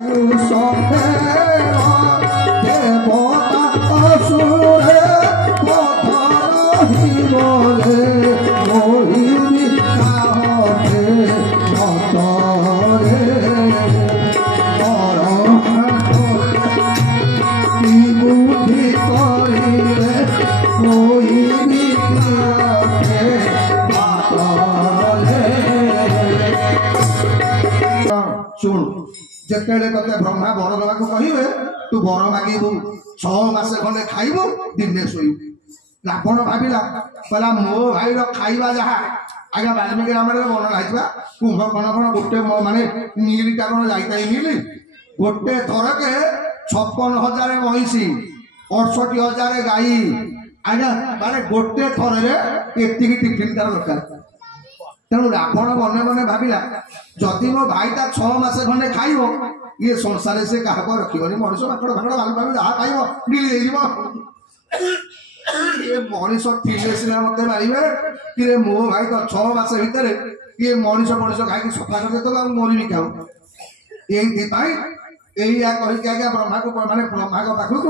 शुण जिते ते ब्रह्मा बर दवा कहे तू बर मागू 6 मास खंडे खाइबू दिने शोबू रावण भाविला कहला मो भाई खाइबा जहा आज्ञा वाल्मीकि रामायण वर्णना है कुंभकर्ण गोटे माने नीलटा कौन जाता नील गोटे थरके 56,000 महिषी 68,000 गाई आज्ञा माने गोटे थर टिफिन तार दरकार तेणु रावण मने मने भाविला जदि मो भाईटा 6 मास खंडे खाइब ये संसार से क्या रखी मनीष माकड़ फाकड़ भालू जहाँ खाइब गिली ये मनीष थिले सीना मत मारे कि मो भाई तो 6 मास भितर ये मनीष मनीष खाई सफा कर मरी क्या यही आज्ञा ब्रह्मा को माने ब्रह्मा पाखक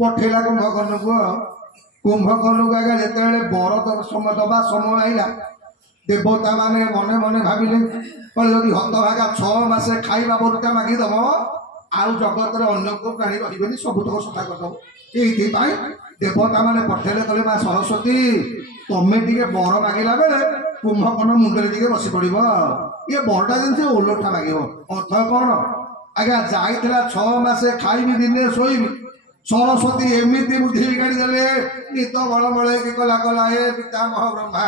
पठेला कुंभकर्ण को कुंभकर्ण को आज्ञा जिते बर समय दबा समय आईला देवता माने मने मने भाविले जदि हतभागा 6 मासे खाइबा बरटा मागिदब आउ जगत अन्य को प्राणी रही सबुतक सफा करदब ये देवता माने पठेले कले मां सरस्वती तमें टे बर मागिला बेले कुंभकर्ण मुंडे टे बसी पड़ ये बरटा जिन ओलटा माग अर्थ कौन आज्ञा जाइला 6 मासे खाइबी दिने शोबी सरस्वती एमती बुद्धि बिगाड़ी देले नित बड़बड़े कि कला कला ए पितामह ब्रह्मा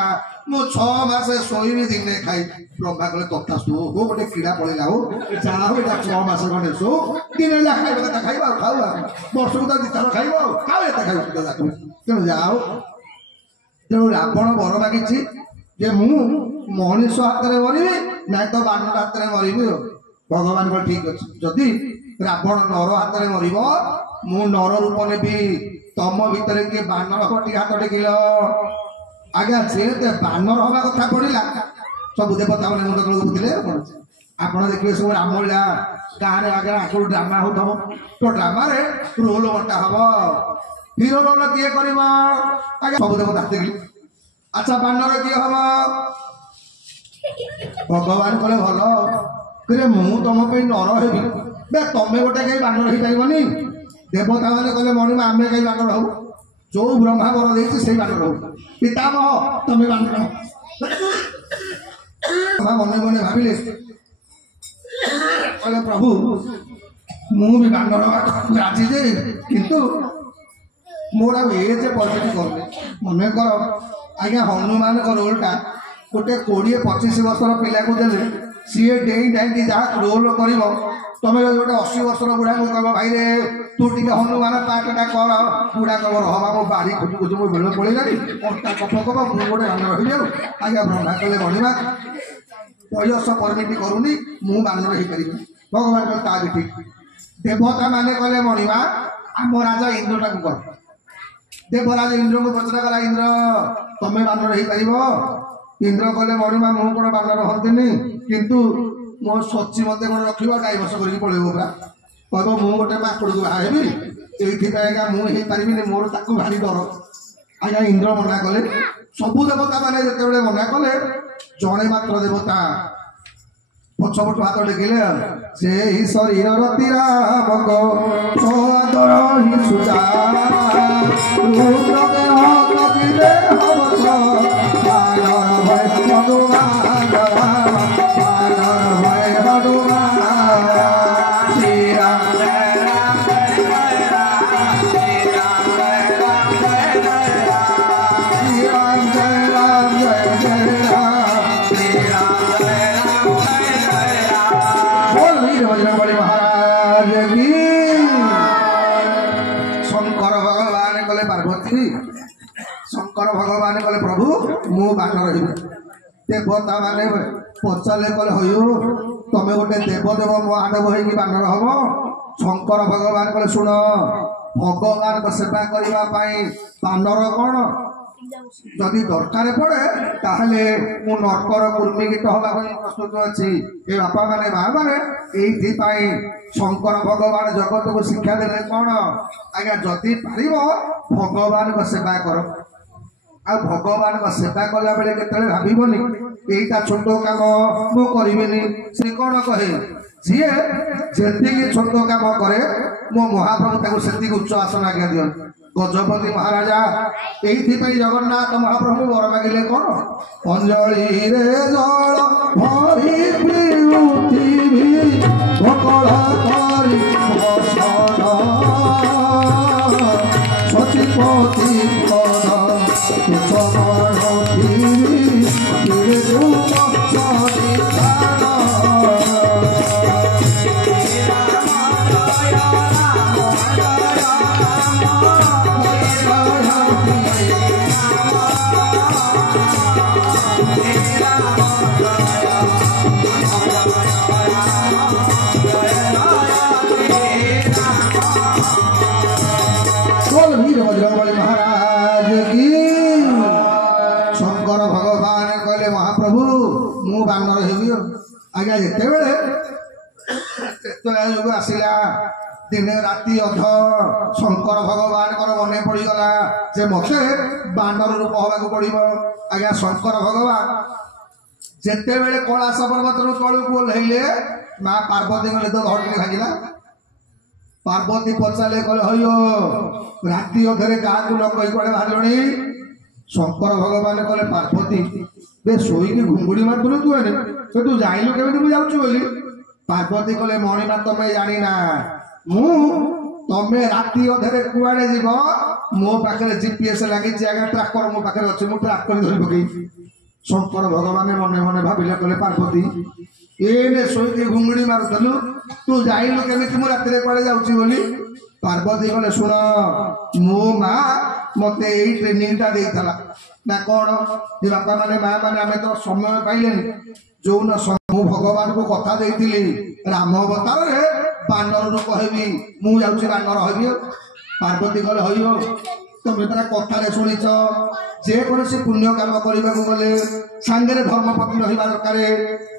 मु 6 मासे शोबी दिने खाई ब्रह्मा कले तथास्तु हो गोटे कीड़ा पड़ेगा हो जहाँ हो 6 मास खंडे शो दिन जा खाइबा खाइबा खाऊ वर्ष को 2 थर खाइब खाऊ एत खाइब तेणु जाओ तेणु रावण बर मागिछि जे मु मनीष हाथ में मरबी ना तो बानर हाथ में मरबी भगवान को ठीक अच्छे जदि रावण नर हाथ में मर मु नर रूप नेबी तम भितर किए बानर टी हाथ टेकिल आज्ञा जेते बानर हवा कथा पड़ा सब देवता मैंने मुंड तक बुझे आप देखिए सब रामलीला गाँव में आगे आगुरी ड्रामा हो तो ड्रामा रोल बंटा हम हिरो रोल किए कर सब देवता देखिए अच्छा बानर किए हम भगवान कहे भल कहे मु तुम नर हेबी बे तमें गोटे कहीं बानर हो पारबनी देवता मैंने कहले मणिमा आमे कहीं बानर हो जो ब्रह्मा बर देती से बानर हो पितामह तमें बानर मने मने भाविले कहले प्रभु मु भी बानर राजी जे किंतु मोर एज परमिट कर मन कर आज्ञा हनुमान रोलटा गोटे 20-25 वर्षर पिला को देले सीए डेई डाई जहाँ रोल कर तमें गोटे 80 वर्षर बुढ़ा को कह भाई रे तू टे हनुमान पाठटा कर बुढ़ा कह रहा मो बाड़ी खोजु खोजु मो बेल पड़ा अंटा कफ कफ मुझे गोटे बानर हो जाऊ आज्ञा ब्रह्मा कले बढ़िया बयस परमिट करूनी मु बानर हो पारि भगवान कह ता भी ठीक देवता माने कले मणिमा आम राजा इंद्रटा को कर देवराज इंद्र को पचरा कला इंद्र तमें बानर हो पार इंद्र कले मणिमा मु कौन बानर हंती किंतु मो सची मत कौन रखा डाइवर्स कर पड़ेगा पूरा कह मु गोटे माकड़ को बाहबी ये आज्ञा मुझे पारि मोर ताकू भारी डर आज्ञा इंद्र मना कले सबू देवता मैंने जिते मना कले जड़े मात्र देवता पछपट हाथ टेकिले से ही शरीर रतिरा सुजा शंकर भगवान कले प्रभु मु बानर देवता माने पचारे कले हो तमें गोटे देवदेव महादेव हो बानर हम शंकर भगवान कले शुण भगवान को सेवा करने बानर कौन যদি দরকার পড়ে তাহলে মু নরকর কুর্ମী গীত হওয়া প্রস্তুত অছি। ଏ ବାପା ମାନେ ମା ମାନେ ଏଇଥିପାଇଁ ଶଙ୍କର ଭଗବାନ ଜଗତକୁ ଶିକ୍ଷା ଦେଲେ କଣ ଆଜ୍ଞା, ଯଦି ପାରିବ ଭଗବାନଙ୍କ ସେବା କର। ଆଉ ଭଗବାନଙ୍କ ସେବା କଲା ବେଳେ କେତେବେଳେ ଭାବିବନି ଏଇଟା ଛୋଟ କାମ ମୁଁ କରିବିନି। ସେ କଣ କହେ, ଯିଏ ଯେତିକି ଛୋଟ କାମ କରେ ମୋ ମହାପ୍ରଭୁ ତାକୁ ସେତିକି ଉଚ୍ଚ ଆସନ ଆଜ୍ଞା ଦିଅନ୍ତି। ଗଜପତି ମହାରାଜା ଏଇଥିପାଇଁ ଜଗନ୍ନାଥ ମହାପ୍ରଭୁ ବର ମାଗିଲେ କଣ, ଅଞ୍ଜଳିରେ ଜଳ ଭରି ପିଉଥିବି ଭକଳ କରି ସଚିପତି ପଦ महाराज की। शंकर भगवान कहले महाप्रभु मु बानर हेबी आज्ञा जितेबले युग आसला दिने राति अध शंकर भगवान मन पड़गला जे मते बानर रूप हवा पड़ो। आज्ञा शंकर भगवान जिते बेले कैलाश पर्वत तलू ओह्लैले माँ पार्वती को निद धड़कनी भागिला। पार्वती पचारे कहले हयो राति अधे क्या न कही कड़े बाहर। शंकर भगवान कहले पार्वती बे शोईकी घुंगुड़ी मारुलु तू तू जाइलु केमी मुझे बोली। पार्वती कहले मणिमा तमें जानी ना मु तमें राति अधे कुआड़े जीव मो पाखे जीपीएस लगी आगे ट्राक्टर मो पाखे अच्छे मुझे ट्राक्टर धरी पकई। शंकर भगवान मने मने भाविले कहले पार्वती एने शोईकी घुंगुड़ी मारुलु तू जाइलु केमी मु राति कुआड़े जाऊँगी बोली। पार्वती कहले शुण मो माँ मते यही ट्रेनिंग टा देइथला ना कौन जे बापा माने माँ माने आमे तो समय पाइले जो न मु भगवान को कथा देइथिली राम अवतार रे बानर रूप हेबी मु जाउची बानर हेबी। पार्वती कहले हइयो तमे तारा कथा रे सुनिछ जे कोनसी पुण्य काम करबा को गले सांगे धर्मपत्नी रहिबा दरकार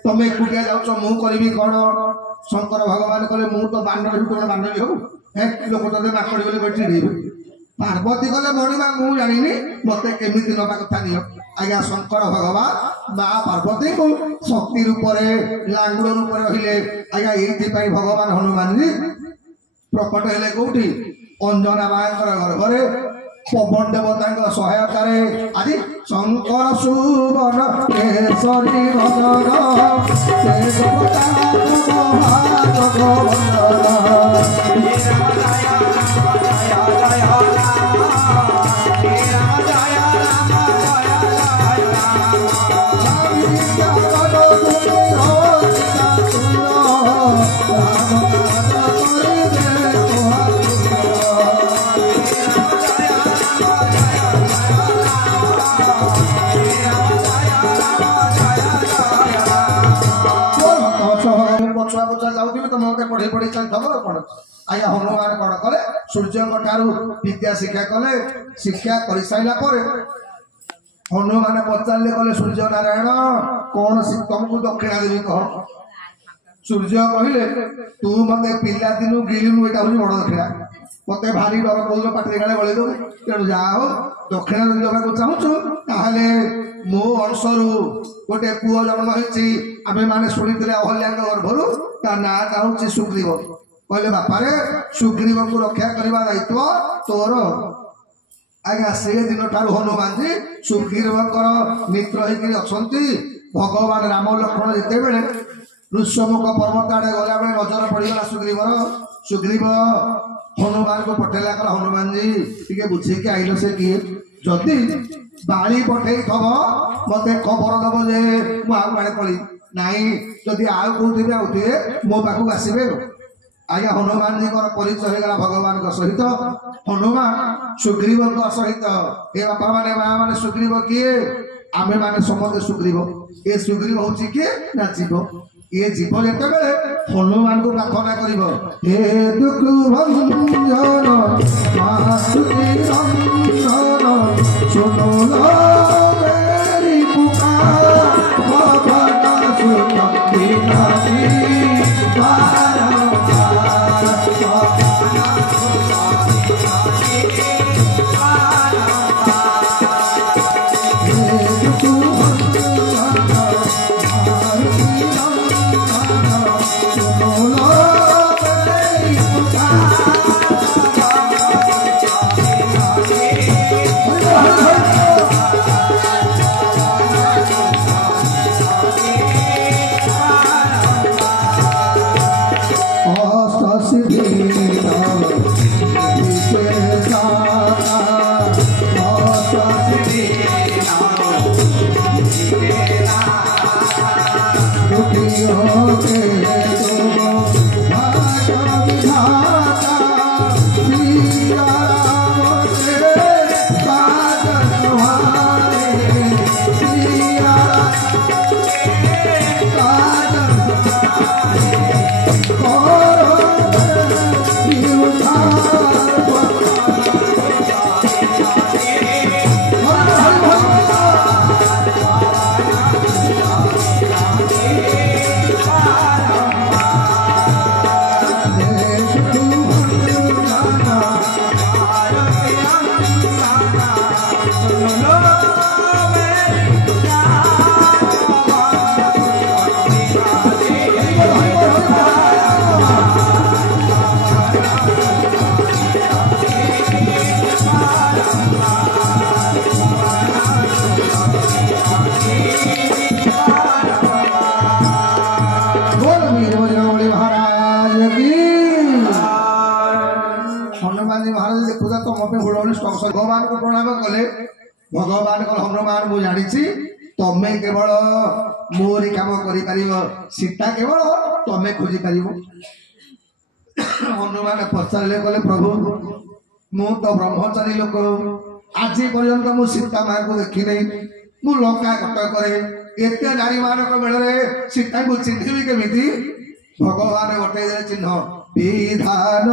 तमे एकुटिया जाउछ मु करबी कोन। शंकर भगवान कहले मु तो बानर रूप बानर हो एक लोक तो माकड़ी बोली बैठी रही। पार्वती कहले मणिमा मु जानी मत केमी नवा कथा नियो। आज्ञा शंकर भगवान माँ पार्वती को शक्ति रूप लांगुड़ रूप रहिले। आज्ञा ये भगवान हनुमान जी प्रकट हेले कौटी अंजना माँ गर्भरे पवन देवता सहायता आज शंकर सुवन केशरी पढ़े पढ़े चलते कौन। आज्ञा हनुमान कौन कले सूर्य विद्या शिक्षा कले। शिक्षा कर सारा हनुमान पचारे कले सूर्य नारायण कौन तुमको दक्षिणा देवी कह। सूर्य कहले तू मत पिला दिन गिणु यहाँ हूँ बड़ दक्षिणा मत भारी डर कौन पाटे काले गले दो तेणु जा हो दक्षिणा जब देवाक चाहूँ ताहले मो अंशरू गोटे पुओ जन्म होती आम मैंने शुणी अहल्या गर्भरू ता ना हूँ सुग्रीव। कहले बापारे सुग्रीव को रक्षा करने दायित्व तोर। आज्ञा से दिन ठार हनुमान जी सुग्रीव मित्र होती भगवान राम लक्ष्मण जिते बड़े ऋषमुख पर्वत आड़े गला बेले नजर पड़गला सुग्रीवर। सुग्रीव हनुमान को पठेला कला हनुमान जी टे बुझे कि आइल से किए जदि बाणी पठे थब मत खबर दब जे मुझे पड़ी नाई जदि आउ कौन आउे मो पाखक आसबे। आज्ञा हनुमान जी परिचय होगा भगवान सहित हनुमान सुग्रीव सहित ए बापा माने माँ माने सुग्रीव किए आमे माने समझे सुग्रीव ए सुग्रीव हूँ किए ना जीव ये जीव जिते बड़े हनुमान को प्रार्थना कर हे दुख भंजन सुनो लो मेरी पुकार बाबा ना सुनो बिनाती भगवान को प्रणाम कले भगवान को हनुमान मु जानी तमे केवल मोरी काम कर सीता केवल तमे खोजी पार हनुमान पचारे कले प्रभु मु तो ब्रह्मचारी लोक आज पर्यंत मु सीता माँ को देखी नहीं मु लंका कटक एत नारी मान बेड़े सीता को चिन्हबी केमी भगवान गोटे चिन्ह विधान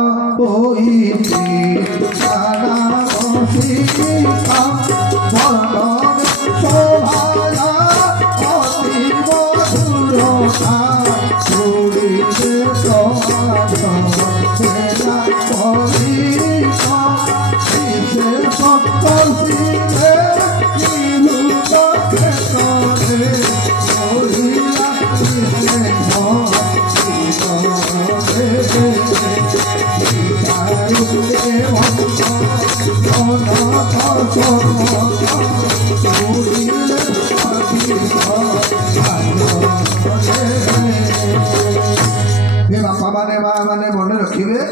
बापा माने मन रखिए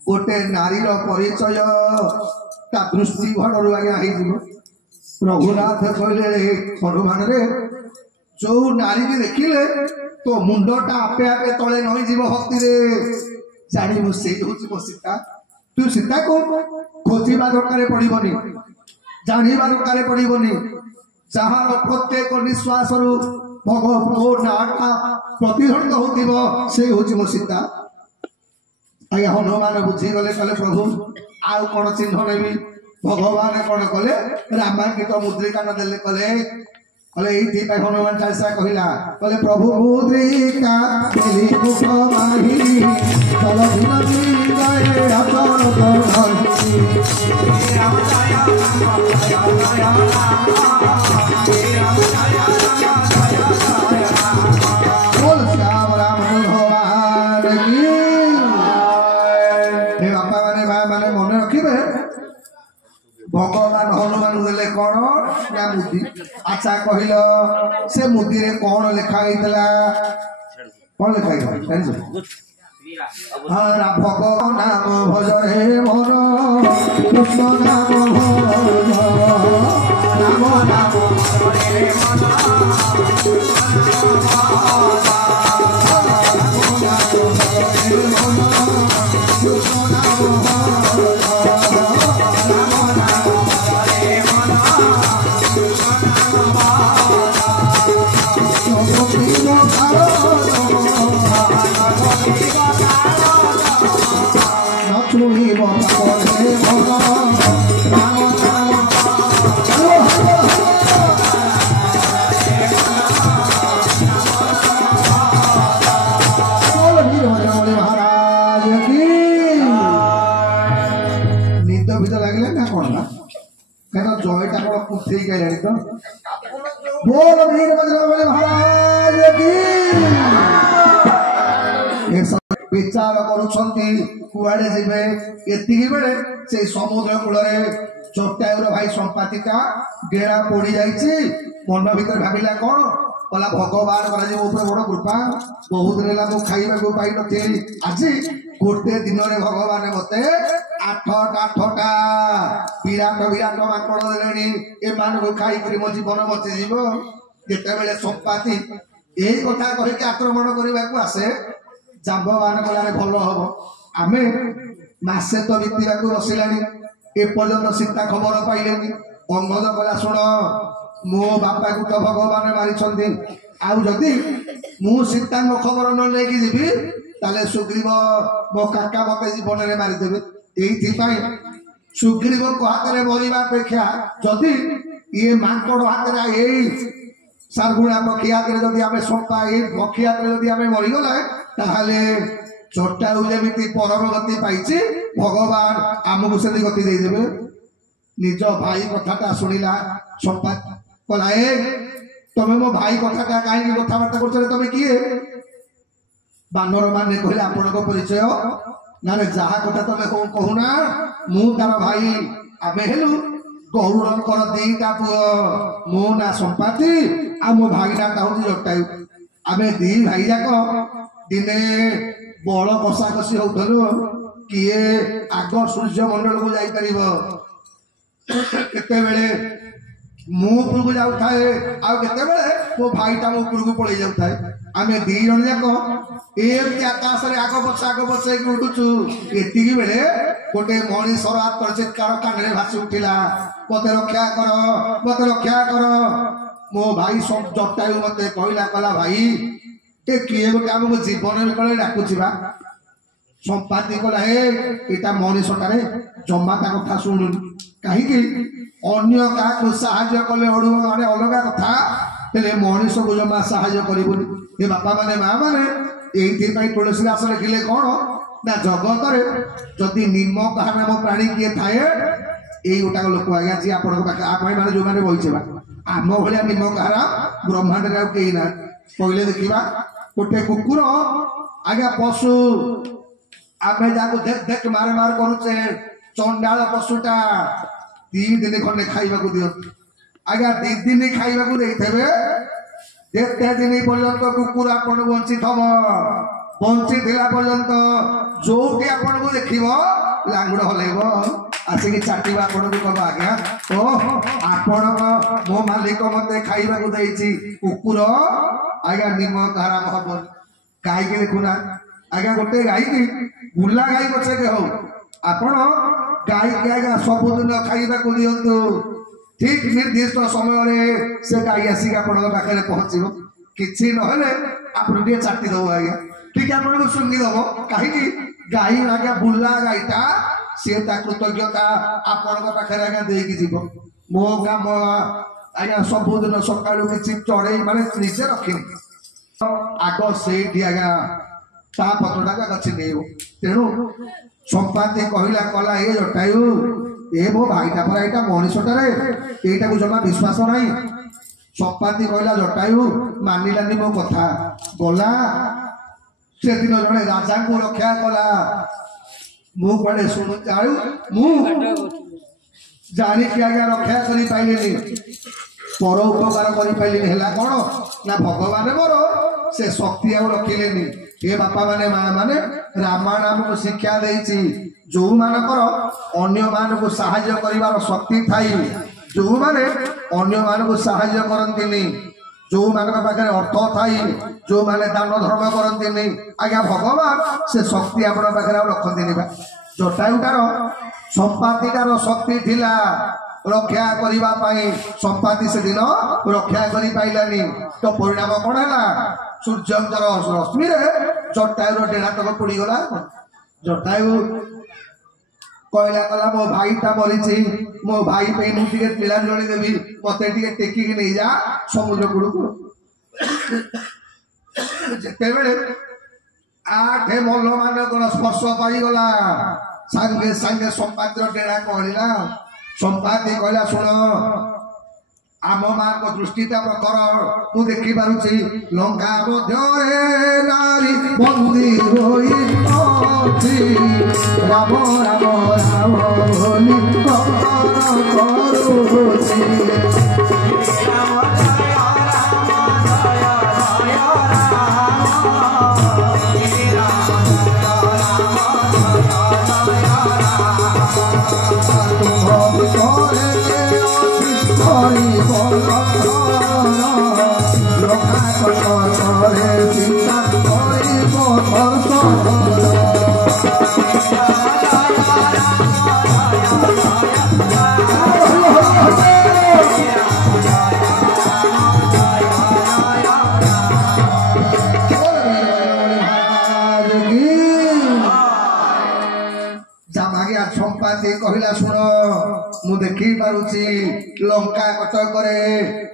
गोटे नारीर परिचय ता दृष्टि भर आज्ञा रघुनाथ कहले हनुमान रे जो नारी की देखिले तो मुंडटा आपे आपे तले नई जीव भक्ति रे जानिबु से होची मो सीता तू सीता को खोजिबा दरकार पड़िबनी जानिबा दरकार पड़िबनी जहार प्रत्येक निश्वास रु भगवान नाटा प्रतिध्वनित होतिबो से होची मो सीता आया हनुमान बुझी गले कहले प्रभु आउ कोन चिन्ह नेबी भगवान कोन कले रामांकित मुद्रिका न देले कले कले एथि पय हनुमान चालीसा कहिला कले प्रभु मुद्रिका देली मुख माही चल दिन गए अपन करहि राम बोल श्याम राम भगवान की हे बापा माने मन रखिबे भगवान हनुमान देले कौन या मुदी अच्छा कहल से मुदी रे कौन लिखा होता कौन लिखा हरा भगवान नाम भज हे मन कृष्ण नाम भज राम नाम हे मन ଜୟଟା କଣ କୁଥେଇ ଗଲାଣି ତ ବୋଲ ବୀର ବଜରଙ୍ଗବଲି ମହାରାଜ କି ବିଚାର କରୁଛନ୍ତି କୁଆଡେ ଯିବେ। ଏତିକି ବେଳେ ସେଇ ସମୁଦ୍ର କୂଳରେ ଜଟାୟୁର ଭାଇ ସମ୍ପାତିକା ଡେରା ପୋଡି ଯାଇଛି। ମନ ଭିତରେ ଭାବିଲା କଣ କହିଲା ଭଗବାନ କରାଯିବ ଉପରେ ବଡ କୃପା। ବହୁତ ଦିନ ହେଲା ମୁଁ ଖାଇବାକୁ ପାଇନଥିଲି, ଆଜି ଗୋଟେ ଦିନରେ ଭଗବାନ ମତେ ଆଠଟା ବିରାଟ ବିରାଟ ମାଙ୍କଡ ଦେଲେଣି, ଏମାନଙ୍କୁ ଖାଇକରି ମୋ ଜୀବନ ବଞ୍ଚିଯିବ। ଯେତେବେଳେ ସମ୍ପାତି ଏଇ କଥା କହିକି ଆକ୍ରମଣ କରିବାକୁ ଆସେ, ଜାମ୍ବବାନ କଲାରେ ଭଲ ହବ, ଆମେ ମାସେ ତ ବିତିବାକୁ ବସିଲାଣି, ଏପର୍ଯ୍ୟନ୍ତ ସୀତା ଖବର ପାଇଲେନି। ଅଙ୍ଗଦ କହିଲା ଶୁଣ, ମୋ ବାପାକୁ ତ ଭଗବାନ ମାରିଛନ୍ତି, ଆଉ ଯଦି ମୁଁ ସୀତାଙ୍କ ଖବର ନ ନେଇକି ଯିବି ତାହେଲେ ସୁଗ୍ରୀବ ମୋ କାକା ମତେ ଜୀବନରେ ମାରିଦେବେ। ଏଇଥିପାଇଁ ସୁଗ୍ରୀବଙ୍କ ହାତରେ ମରିବା ଅପେକ୍ଷା ଯଦି ଇଏ ମାଙ୍କଡ ହାତରେ ଏଇ ସାରଗୁଣା ପକ୍ଷୀ ହାତରେ ଯଦି ଆମେ ସମ୍ପା ଏଇ ପକ୍ଷୀ ହାତରେ ଯଦି ଆମେ ମରିଗଲେ ତାହେଲେ ଜଟାୟୁ ଯେମିତି ପରମ ଗତି ପାଇଛି ଭଗବାନ ଆମକୁ ସେମିତି ଗତି ଦେଇଦେବେ। ନିଜ ଭାଇ କଥାଟା ଶୁଣିଲା ସମ୍ପା କହିଲା ଏ ତମେ ମୋ ଭାଇ କଥାଟା କାହିଁକି କଥାବାର୍ତ୍ତା କରୁଛ, ତମେ କିଏ? ବାନର ମାନେ କହିଲେ ଆପଣଙ୍କ ପରିଚୟ ନା ଯାହା କଥା ତମେ କହୁନା, ମୁଁ ତାର ଭାଇ। ଆମେ ହେଲୁ ଗରୁଡଙ୍କର ଦିଟା ପୁଅ, ମୋ ନା ସମ୍ପାତି ଆଉ ମୋ ଭାଇ ନାଟା ହଉଛି ଜଟାୟୁ। ଆମେ ଦି ଭାଇ ଯାକ ଦିନେ ବଳ କଷାକଷି ହଉଥିଲୁ, କିଏ ଆଗ ସୂର୍ଯ୍ୟ ମଣ୍ଡଳକୁ ଯାଇପାରିବ। କେତେବେଳେ ମୁଁ ଉପରକୁ ଯାଉଥାଏ, ଆଉ କେତେବେଳେ ମୋ ଭାଇଟା ମୋ ଉପରକୁ ପଳେଇ ଯାଉଥାଏ। ଆମେ ଦି ଜଣ ଯାକ ଏମିତି ଆକାଶରେ ଆଗ ପଛ ହେଇକି ଉଠୁଛୁ। ଏତିକି ବେଳେ ଗୋଟେ ମଣିଷର ଆତ୍ମଚିତ୍କାର କାନରେ ଭାସି ଉଠିଲା, ମତେ ରକ୍ଷା କର, ମତେ ରକ୍ଷା କର। ମୋ ଭାଇ ଜଟାୟୁ ମତେ କହିଲା, କହିଲା ଭାଇ ଏ କିଏ ଗୋଟେ ଆମକୁ ଜୀବନ ବିକଳରେ ଡାକୁଛି ବା। ସମ୍ପାତି କହିଲା ଏଇଟା ମଣିଷଟାରେ, ଜମା ତା କଥା ଶୁଣୁନି। କାହିଁକି ଅନ୍ୟ କାହାକୁ ସାହାଯ୍ୟ କଲେ ମାନେ ଅଲଗା କଥା, ହେଲେ ମଣିଷକୁ ଜମା ସାହାଯ୍ୟ କରିବୁନି। ଏ ବାପା ମାନେ ମା ମାନେ ଏଇଥିପାଇଁ ତୁଳସୀ ଦାସ ଲେଖିଲେ କଣ ନା ଜଗତରେ ଯଦି ନିମ କାହା ନାମ ପ୍ରାଣୀ କିଏ ଥାଏ, ଏଇ ଗୋଟାକ ଲୋକ ଆଜ୍ଞା ଯିଏ ଆପଣଙ୍କ ପାଖରେ ଆପଣ ମାନେ ଯୋଉମାନେ ବହିଛେ ଆମ ଭଳିଆ ନିମ କାହାର ବ୍ରହ୍ମାଣ୍ଡରେ ଆଉ କେହି ନା। କହିଲେ ଦେଖିବା, ଗୋଟେ କୁକୁର ଆଜ୍ଞା ପଶୁ, ଆମେ ଯାହାକୁ ଦେଖ ମାର ମାର କରୁଛେ, ଚଣ୍ଡାଳ ପଶୁଟା 3 ଦିନ ଖଣ୍ଡେ ଖାଇବାକୁ ଦିଅନ୍ତୁ। ଆଜ୍ଞା 2 ଦିନ ଖାଇବାକୁ ଦେଇଥିବେ, ଯେତେ ଦିନ ପର୍ଯ୍ୟନ୍ତ କୁକୁର ଆପଣ ବଞ୍ଚିଥିବ, ବଞ୍ଚିଥିଲା ପର୍ଯ୍ୟନ୍ତ ଯୋଉଠି ଆପଣଙ୍କୁ ଦେଖିବ ଲାଙ୍ଗୁଡ ହଲେଇବ, ଆସିକି ଚାଟିବ ଆପଣଙ୍କୁ, କହିବ ଆଜ୍ଞା ଓ ଆପଣଙ୍କ ମୋ ମାଲିକ ମତେ ଖାଇବାକୁ ଦେଇଛି। କୁକୁର ଆଜ୍ଞା ନିମ କାରାମ ହବନି। ଗାଈକି ଦେଖୁନା ଆଜ୍ଞା, ଗୋଟେ ଗାଈକି ବୁଲା ଗାଈ ପଛକେ ହଉ, ଆପଣ ଗାଈକି ଆଜ୍ଞା ସବୁଦିନ ଖାଇବାକୁ ଦିଅନ୍ତୁ, ଠିକ ନିର୍ଦ୍ଦିଷ୍ଟ ସମୟରେ ସେ ଗାଈ ଆସିକି ଆପଣଙ୍କ ପାଖରେ ପହଞ୍ଚିବ। କିଛି ନହେଲେ ଆପଣ ଟିକେ ଚାଟି ଦବ ଆଜ୍ଞା, ଟିକେ ଆପଣଙ୍କୁ ଶୁଙ୍ଗିଦବ। କାହିଁକି ଗାଈ ଆଜ୍ଞା ବୁଲା ଗାଈଟା ସିଏ ତା କୃତଜ୍ଞତା ଆପଣଙ୍କ ପାଖରେ ଆଜ୍ଞା ଦେଇକି ଯିବ। ମୋ କାମ ଆଜ୍ଞା ସବୁଦିନ ସକାଳୁ କିଛି ଚଢେଇ ମାନେ ନିଜେ ରଖିନି, ଆଗ ସେଇଠି ଆଜ୍ଞା ତା ପତ୍ରଟାକୁ ଆଗ ଛିଣ୍ଡେଇବ। ତେଣୁ ସମ୍ପାତି କହିଲା କଲା ଏ ଜଟାୟୁ ଏ ମୋ ଭାଇଟା ପରା, ଏଇଟା ମଣିଷଟାରେ, ଏଇଟାକୁ ଜମା ବିଶ୍ୱାସ ନାହିଁ। ସମ୍ପାତି କହିଲା ଜଟାୟୁ ମାନିଲାନି ମୋ କଥା, ଗଲା ସେଦିନ ଜଣେ ରାଜାଙ୍କୁ ରକ୍ଷା କଲା। ମୁଁ କୁଆଡେ ଶୁଣୁ ଜାଣୁ, ମୁଁ ଜାଣିକି ଆଜ୍ଞା ରକ୍ଷା କରିପାରିଲିନି, ପର ଉପକାର କରିପାରିଲିନି। ହେଲା କଣ ନା ଭଗବାନ ମୋର ସେ ଶକ୍ତି ଆଉ ରଖିଲେନି। ଏ ବାପା ମାନେ ମା ମାନେ ରାମାୟଣ ଆମକୁ ଶିକ୍ଷା ଦେଇଛି, ଯୋଉମାନଙ୍କର ଅନ୍ୟମାନଙ୍କୁ ସାହାଯ୍ୟ କରିବାର ଶକ୍ତି ଥାଇ, ଯୋଉମାନେ ଅନ୍ୟମାନଙ୍କୁ ସାହାଯ୍ୟ କରନ୍ତିନି, ଯୋଉମାନଙ୍କ ପାଖରେ ଅର୍ଥ ଥାଇ ଯୋଉମାନେ ଦାନ ଧର୍ମ କରନ୍ତିନି, ଆଜ୍ଞା ଭଗବାନ ସେ ଶକ୍ତି ଆପଣଙ୍କ ପାଖରେ ଆଉ ରଖନ୍ତିନି ବା। ଜଟାୟୁଟାର ସମ୍ପାତିଟାର ଶକ୍ତି ଥିଲା ରକ୍ଷା କରିବା ପାଇଁ, ସମ୍ପାତି ସେଦିନ ରକ୍ଷା କରିପାରିଲାନି। ତ ପରିଣାମ କଣ ହେଲା, ସୂର୍ଯ୍ୟଙ୍କର ରଶ୍ମିରେ ଜଟାୟୁର ଡେଣା ତକ ପୋଡିଗଲା। ଜଟାୟୁ କହିଲା କଲା ମୋ ଭାଇଟା ମରିଛି, ମୋ ଭାଇ ପାଇଁ ମୁଁ ଟିକେ ତିଳାଞ୍ଜଳି ଦେବି, ମତେ ଟିକେ ଟେକିକି ନେଇଯା ସମୁଦ୍ର କୂଳକୁ। ଯେତେବେଳେ 8 ମଲ୍ଲ ମାନଙ୍କର ସ୍ପର୍ଶ ପାଇଗଲା, ସାଙ୍ଗେ ସାଙ୍ଗେ ସମ୍ପାତିର ଡେଣା କହିଲା, संपाति कहला शुण आम मां को दृष्टिता प्रखर तू देखी पारुची लंका मध्य नारी बंदी होई अछि राम राम राम बोली करुछि कहला शुण मु देखी पारुची लंका कटकरे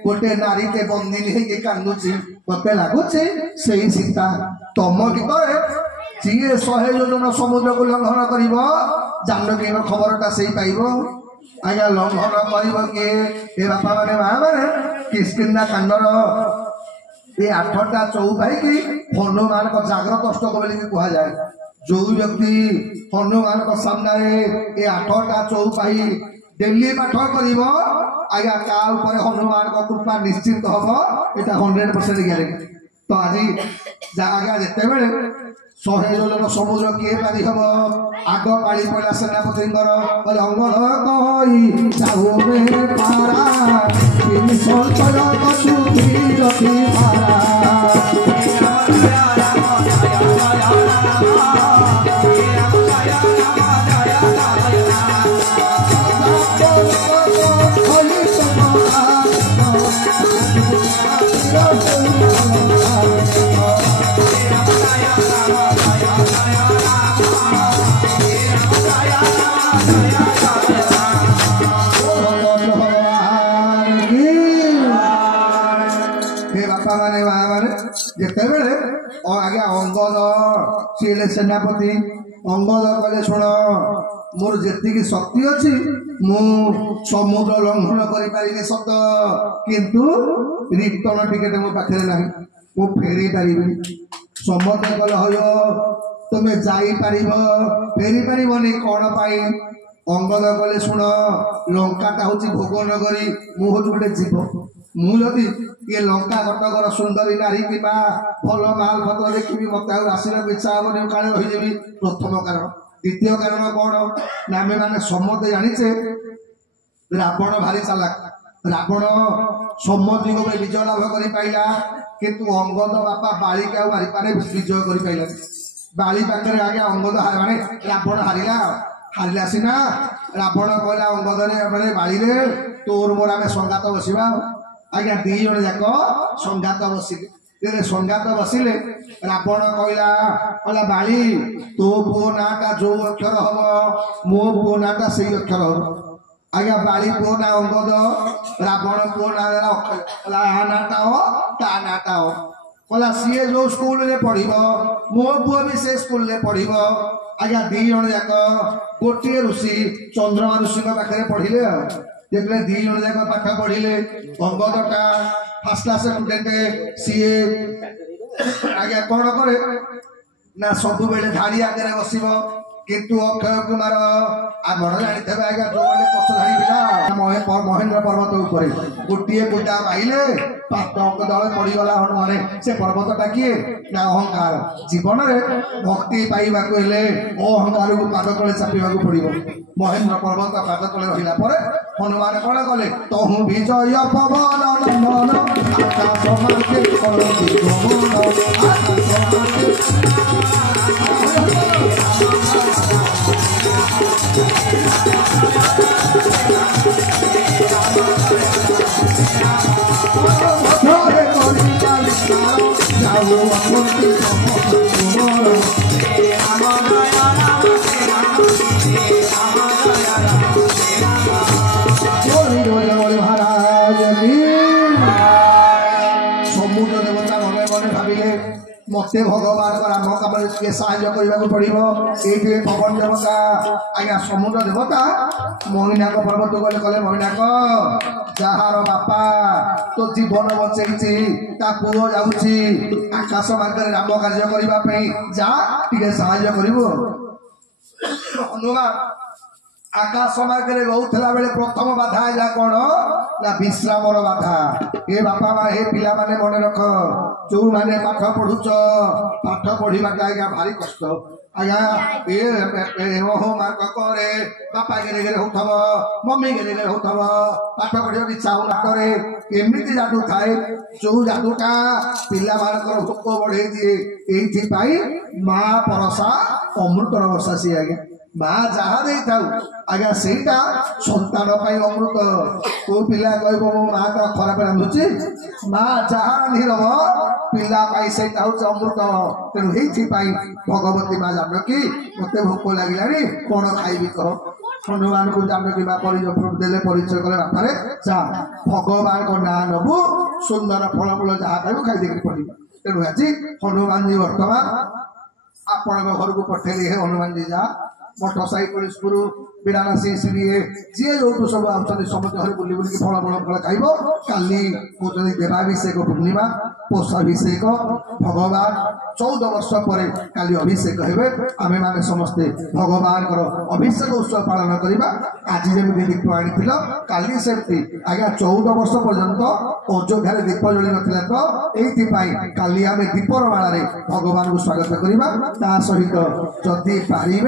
गोटे नारी के बंदिनी होगी कांदुची मते लगुचे सही सीता तम भितर जी 100 योजन समुद्र को लंघन कर जानकी खबरटा से पाइब आज्ञा लंघन कर किए बापा मैंने माँ मैंने किसकिंदा कांडर ये 8टा चौपाई की हनुमान को जाग्रत अष्टक बोली कह जाए जो व्यक्ति हनुमान को सामने ये 8टा चौपाई डेली पाठ कर आज्ञा का हनुमान को कृपा निश्चित हम यहाँ 100% ग्यारेंटी तो आज आज्ञा जिते बड़े 100 योजन समुद्र किए पारी हम आग पाड़ी पड़ा सेनापति जिते बड़े आज्ञा अंगद सी सेनापति अंगद कहले शुण मोर जी शक्ति अच्छी मु समुद्र लंघन कर सत किंतु रिटर्न टिकेट मो पाखे ना मु फेरी पारि समस्ते कल हो तुम्हें जापर फेरी पारनी कौन पाई अंगद कहले शुण लंकाटा हूँ भोगनगरी मु हूँ गोटे जीव मुझे ये लंका कटकर सुंदरी नारी कि भल माल पत्र देखी मत आसवाक इच्छा हेनी काले रहीदेवी प्रथम कारण द्वितीय कारण कौन ना आम मैंने समझते जाचे रावण भारी चालाक रावण समझी विजय लाभ कर पाइला किंतु अंगद बापा बालिका मारिपारे विजय कर पाइला बाली पाखे आज्ञा अंगद माने रावण हारिला हारिला सीना रावण कहला अंगद बाड़ी तोर मोर आम संगात बसवा आज्ञा 2 जन जाक संगात बसिले संगात बसिले रावण कहला बाली तो पो नाटा जो अक्षर हम मो पो नाटा से अक्षर हम आज्ञा बाली पो ना अंगद रावण पो ना नाटा हो ता नाटा हो कहला सी जो स्कूल रे पढ़ मो पुओ भी से स्कूल रे पढ़ आज्ञा 2 जन जाक गोटे ऋषि चंद्रमा ऋषि पाखे पढ़िले देखले 2 जन जाक पाठ पढ़िले अंगदटा फर्स्ट क्लास स्टूडेंट सीए आज्ञा कौन करे ना सब बेले धाड़ी आगे बसब किंतु अक्षय कुमार आमर जानी आज्ञा जो मैंने पछ धाड़ी पिला महेंद्र पर्वत उपर गोटे गुटा पाइले दल पड़गला हनुमान से पर्वतटा किए ना अहंकार जीवन में भक्ति पाइबा अहंकार को पाद तले चापिबा पड़ो महेंद्र पर्वत पाद तले रहा पर हनुमान कौन कले तहु विजय पवन नंदन आकाश मार्गे करती गमन मत मते भगवान राम कम साहय करने पड़ो ये पवन देवता आज्ञा समुद्र देवता महीनाक पर्वत गले कले महीनाक जार बापा तो जीवन बचेगी पुओ जाऊँगी आकाश मार्ग राम कार्य करने जा टे साहय कर हनुमान आकाश मार्गे रोला बेले प्रथम बाधा है कौन ना विश्राम बाधा ये बापा माँ हे पिला माने मन रख जो मैंने पाठ पढ़ुच पाठ पढ़ा आज्ञा भारी कष्ट आज्ञा ये मार्क करे बापा गेरे गेरे होथब मम्मी गेरे गेरे होथब पाठ पढ़ा इच्छा हो करे एमती जादू थाए जो जादूटा पिला मानकर भोक बढ़े दिए ये माँ परसा अमृतर वर्षा सी आज्ञा माँ जहाँ दे था आज्ञा सेटा संतान अमृत को पिला कह मो माँ का खराब रांधुची माँ जहाँ रांधिदब पिला से अमृत तेणु ये भगवती माँ जानकी मत भोक लगे कौन खाइबी कह हनुमान को जानकी माँ परिचय परिचय कले बापारे जा भगवान को ना नबू सुंदर फलमूल जहाँ खाइबू खाई पड़ी तेणु आज हनुमान जी बर्तमान आपण घर को पठेली है हनुमान जी जा मोटरसाइकिल स्कूल बिरासी सीढ़ी जी जो सब आसती समस्त घर बुली बुल फल फल फल खाइब काली कौन देवाभिषेक पूर्णिमा पोषाभिषेक भगवान 14 वर्ष पर काली अभिषेक हे आम मैंने समस्ते भगवान अभिषेक उत्सव पालन करवा आज जमी दीप आनी काली सेमती आज्ञा 14 वर्ष पर्यंत अयोध्या दीप जली ना तो ये काली आम दीपर माला भगवान को स्वागत करवा सहित जदि पारे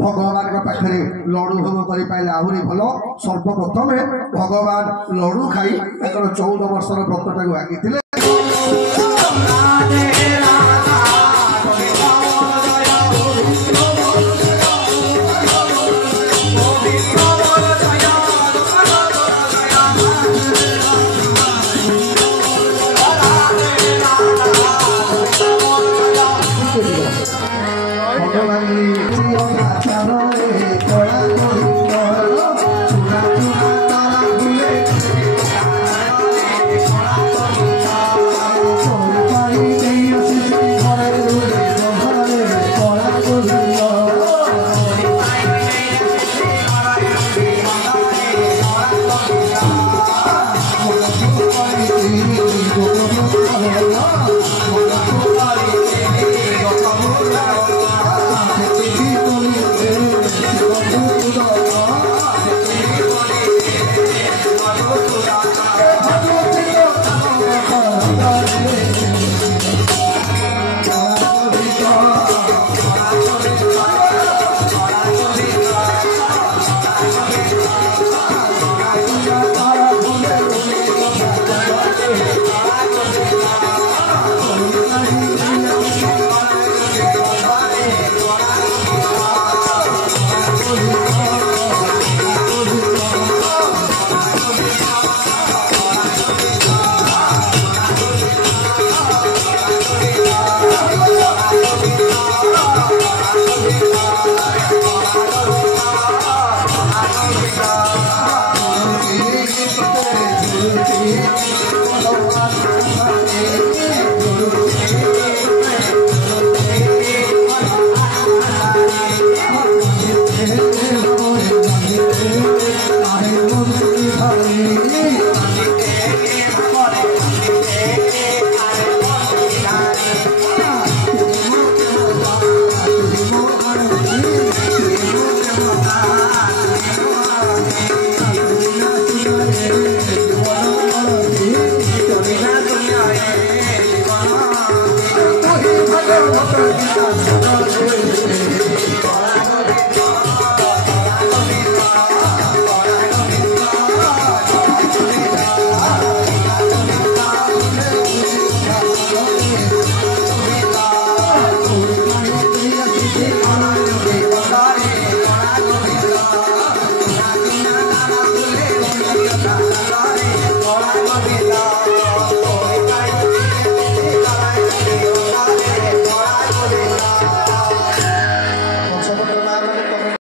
भगवान पाखे लड़ू भोग कर आहरी भल सर्वप्रथम भगवान लड़ू खाई 14 वर्षर व्रतटा भागी Thank you.